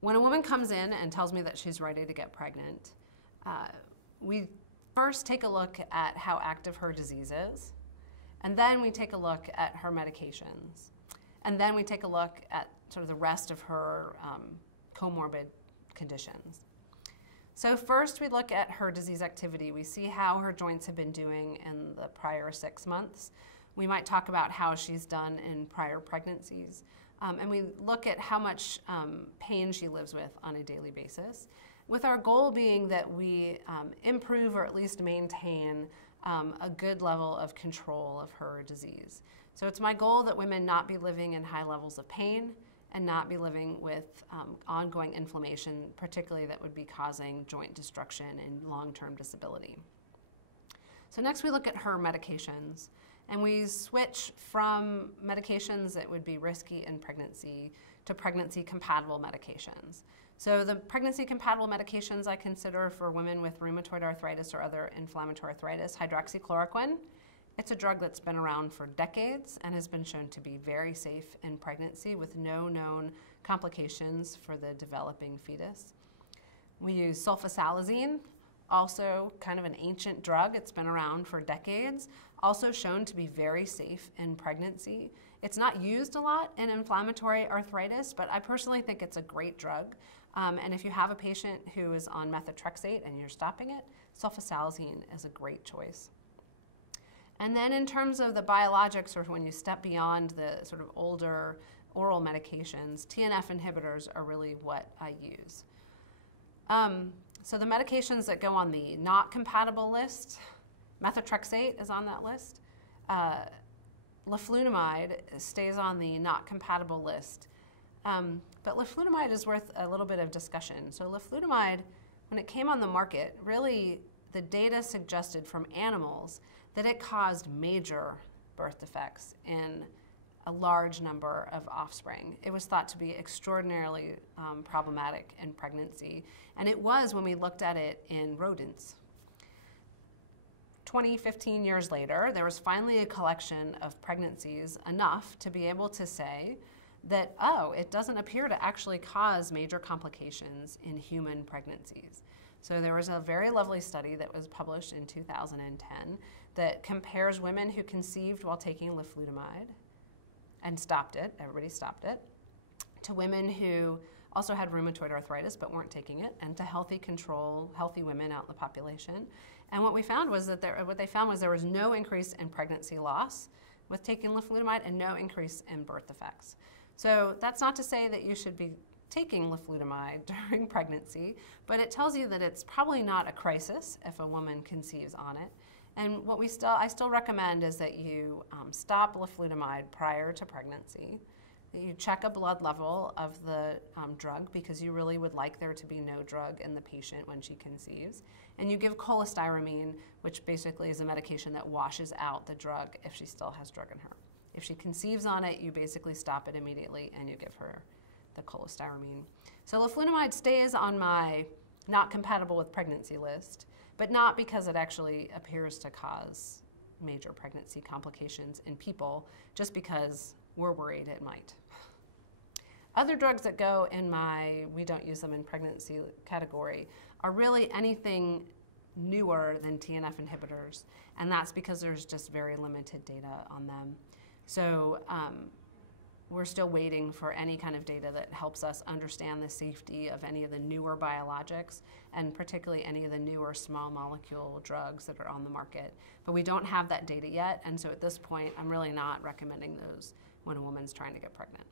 When a woman comes in and tells me that she's ready to get pregnant, we first take a look at how active her disease is, and then we take a look at her medications, and then we take a look at sort of the rest of her comorbid conditions. So first we look at her disease activity. We see how her joints have been doing in the prior 6 months. We might talk about how she's done in prior pregnancies. And we look at how much pain she lives with on a daily basis, with our goal being that we improve or at least maintain a good level of control of her disease. So it's my goal that women not be living in high levels of pain and not be living with ongoing inflammation, particularly that would be causing joint destruction and long-term disability. So next we look at her medications, and we switch from medications that would be risky in pregnancy to pregnancy-compatible medications. So the pregnancy-compatible medications I consider for women with rheumatoid arthritis or other inflammatory arthritis, hydroxychloroquine. It's a drug that's been around for decades and has been shown to be very safe in pregnancy with no known complications for the developing fetus. We use sulfasalazine, also kind of an ancient drug. It's been around for decades, also shown to be very safe in pregnancy. It's not used a lot in inflammatory arthritis, but I personally think it's a great drug. And if you have a patient who is on methotrexate and you're stopping it, sulfasalazine is a great choice. And then in terms of the biologics, or when you step beyond the sort of older oral medications, TNF inhibitors are really what I use. So the medications that go on the not compatible list, methotrexate is on that list. Leflunomide stays on the not compatible list. But leflunomide is worth a little bit of discussion. So leflunomide, when it came on the market, really the data suggested from animals that it caused major birth defects in a large number of offspring. It was thought to be extraordinarily problematic in pregnancy, and it was when we looked at it in rodents. 15 years later, there was finally a collection of pregnancies enough to be able to say that, oh, it doesn't appear to actually cause major complications in human pregnancies. So there was a very lovely study that was published in 2010 that compares women who conceived while taking leflunomide and stopped it, everybody stopped it, to women who also had rheumatoid arthritis but weren't taking it, and to healthy women out in the population. And what we found was that there was no increase in pregnancy loss with taking leflunomide and no increase in birth defects. So that's not to say that you should be taking leflunomide during pregnancy, but it tells you that it's probably not a crisis if a woman conceives on it. And what I still recommend is that you stop leflunomide prior to pregnancy, that you check a blood level of the drug, because you really would like there to be no drug in the patient when she conceives, and you give cholestyramine, which basically is a medication that washes out the drug if she still has drug in her. If she conceives on it, you basically stop it immediately and you give her the cholestyramine. So leflunomide stays on my not compatible with pregnancy list, but not because it actually appears to cause major pregnancy complications in people, just because we're worried it might. Other drugs that go in my we don't use them in pregnancy category are really anything newer than TNF inhibitors, and that's because there's just very limited data on them. So we're still waiting for any kind of data that helps us understand the safety of any of the newer biologics, and particularly any of the newer small molecule drugs that are on the market. But we don't have that data yet, and so at this point, I'm really not recommending those when a woman's trying to get pregnant.